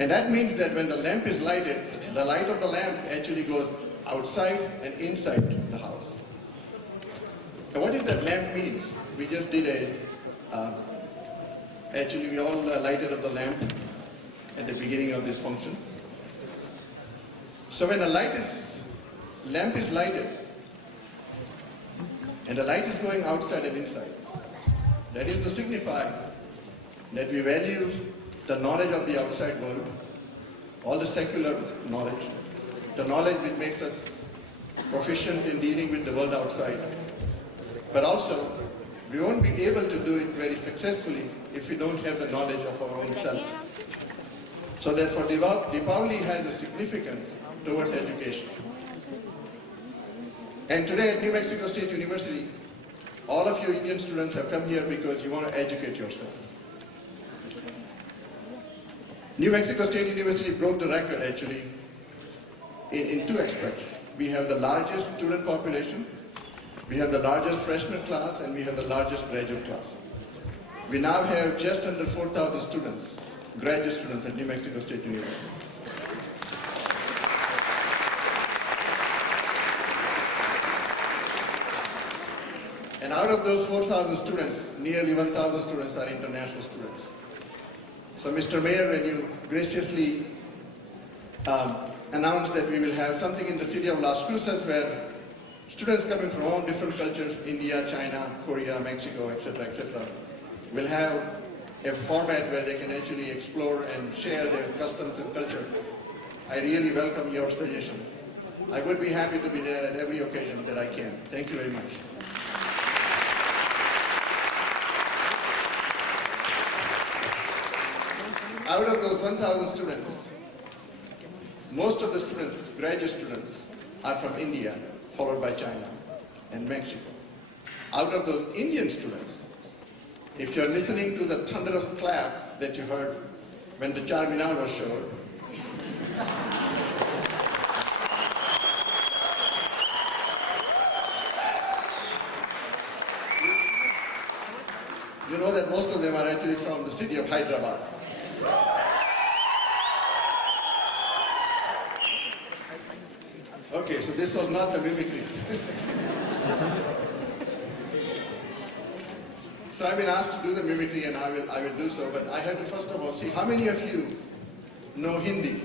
And that means that when the lamp is lighted, the light of the lamp actually goes outside and inside the house. And what does that lamp means? We just did actually we all lighted up the lamp at the beginning of this function. So when a lamp is lighted, and the light is going outside and inside, that is to signify that we value the knowledge of the outside world, all the secular knowledge, the knowledge which makes us proficient in dealing with the world outside. But also, we won't be able to do it very successfully if we don't have the knowledge of our own self. So therefore, Deepavali has a significance towards education. And today at New Mexico State University, all of you Indian students have come here because you want to educate yourself. New Mexico State University broke the record actually in two aspects. We have the largest student population, we have the largest freshman class, and we have the largest graduate class. We now have just under 4,000 students, graduate students at New Mexico State University. And out of those 4,000 students, nearly 1,000 students are international students. So Mr. Mayor, when you graciously announced that we will have something in the city of Las Cruces where students coming from all different cultures, India, China, Korea, Mexico, etc., will have a format where they can actually explore and share their customs and culture. I really welcome your suggestion. I would be happy to be there at every occasion that I can. Thank you very much. Out of those 1,000 students, most of the students, graduate students, are from India, followed by China and Mexico. Out of those Indian students, if you're listening to the thunderous clap that you heard when the Charminar was showed, you know that most of them are actually from the city of Hyderabad. Okay, so this was not a mimicry. So I've been asked to do the mimicry and I will do so, but I have to first of all see how many of you know Hindi?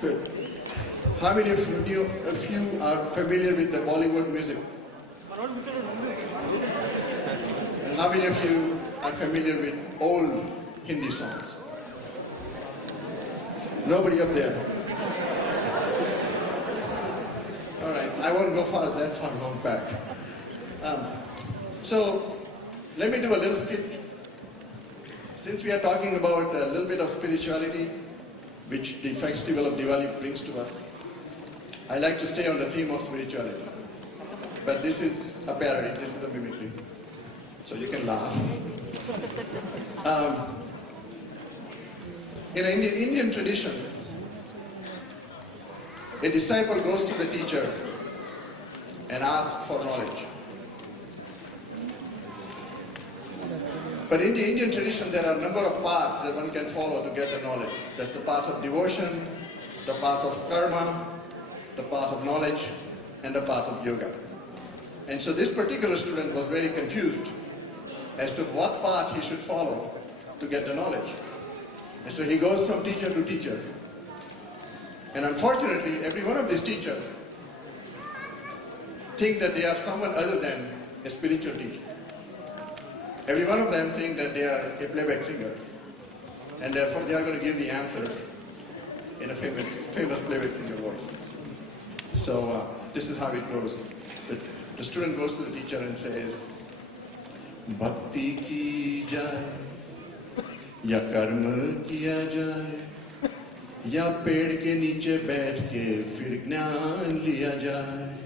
Good. How many of you are familiar with the Bollywood music? And how many of you are familiar with old Hindi songs? Nobody up there. All right, I won't go that far long back. So let me do a little skit. Since we are talking about a little bit of spirituality, which the festival of Diwali brings to us, I like to stay on the theme of spirituality. But this is a parody, this is a mimicry. So you can laugh. In an Indian tradition, a disciple goes to the teacher and asks for knowledge. But in the Indian tradition, there are a number of paths that one can follow to get the knowledge. That's the path of devotion, the path of karma, the path of knowledge, and the path of yoga. And so this particular student was very confused as to what path he should follow to get the knowledge. And so he goes from teacher to teacher. And unfortunately, every one of these teachers think that they are someone other than a spiritual teacher. Every one of them think that they are a playback singer. And therefore they are going to give the answer in a famous playback singer voice. So this is how it goes. The student goes to the teacher and says, Bhakti ki jai, ya karma kiya jai, या पेड़ के नीचे बैठ के फिर ज्ञान लिया जाए,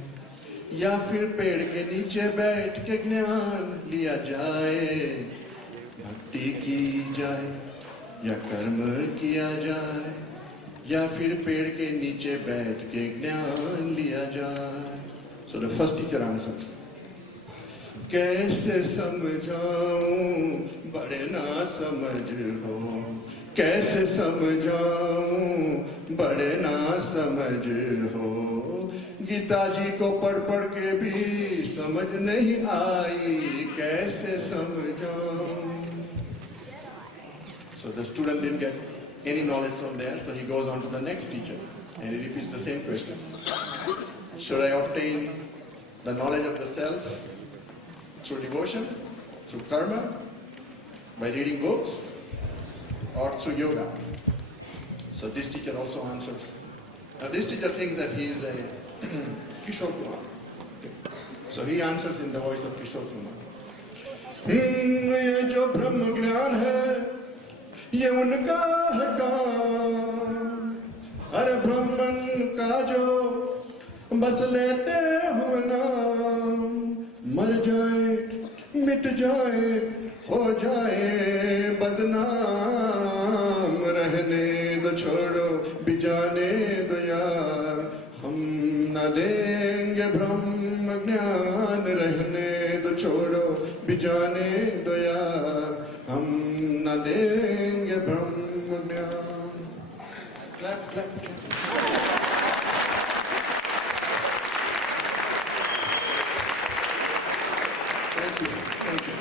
या फिर पेड़ के नीचे बैठ के ज्ञान लिया जाए, भक्ति की जाए या कर्म किया जाए, या फिर पेड़ के नीचे बैठ के ज्ञान लिया जाए. So the first teacher answers, कैसे समझाऊं बड़े ना समझ हो, कैसे समझाऊं बड़े ना समझ हो, गीता जी को पढ़ पढ़ के भी समझ नहीं आई, कैसे समझाऊं. So the student didn't get any knowledge from there, so he goes on to the next teacher and he repeats the same question. Should I obtain the knowledge of the self through devotion, through karma, by reading books, or through yoga? So this teacher also answers. Now this teacher thinks that he is a Kishore Kumar. So he answers in the voice of Kishore Kumar. ये जो ब्रह्म ज्ञान है ये उनका है काम, अरे ब्रह्मन का जो बस लेते हुए नाम, मर जाए मिट जाए हो जाए बदनाम, रहने दो छोड़ो बिजाने दो यार, हम न लेंगे ब्रह्म ज्ञान, रहने दो छोड़ो बिजाने दो यार, हम न लेंगे ब्रह्म ज्ञान. Clap, clap, clap. Thank you, thank you.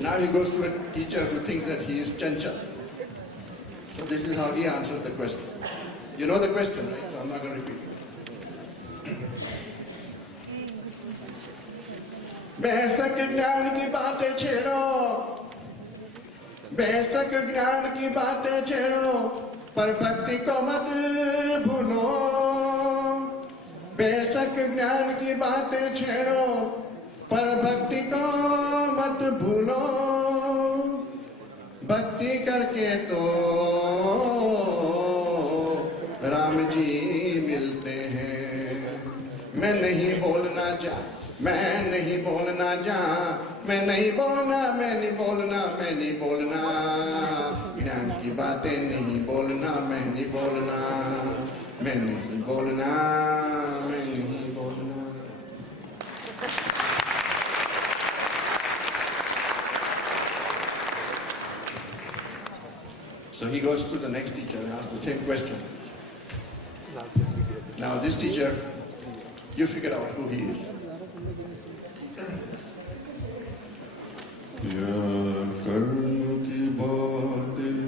Now he goes to a teacher who thinks that he is chanchal. So this is how he answers the question. You know the question, right? So I'm not going to repeat it. बेशक ज्ञान की बातें छेड़ो, बेशक ज्ञान की बातें छेड़ो, पर भक्ति को मत भूलो, बेशक ज्ञान की बातें छेड़ो, पर भक्ति को मत भूलो, भक्ति करके तो राम जी मिलते हैं. मैं नहीं बोलना चाह, मैं नहीं बोलना चाह, मैं नहीं बोलना, मैं नहीं बोलना, मैं नहीं बोलना, ज्ञान की बातें नहीं बोलना, मैं नहीं बोलना, मैं नहीं बोलना, मैं नहीं बोलना. So he goes to the next teacher and asks the same question. Now this teacher, you figure out who he is. या कर्म की बातें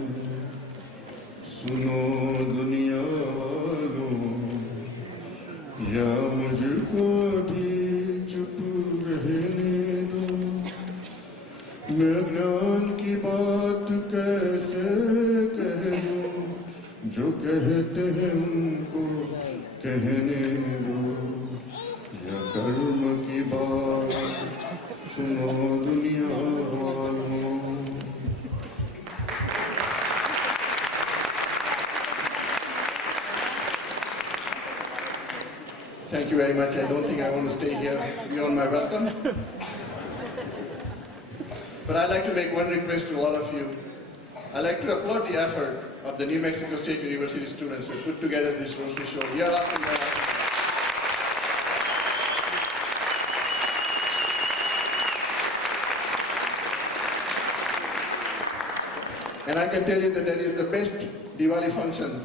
सुनो दुनिया वालों, या मुझको भी चुप रहने दो, मैं ज्ञान की बात कैसे कह दूं, जो कहते हैं उनको कहने दो, या कर्म की बात सुनो दुनिया वालों. Thank you very much. I don't think I want to stay here beyond my welcome. But I'd like to make one request to all of you. I'd like to applaud the effort of the New Mexico State University students who put together this Roshini show year after year after. And I can tell you that that is the best Diwali function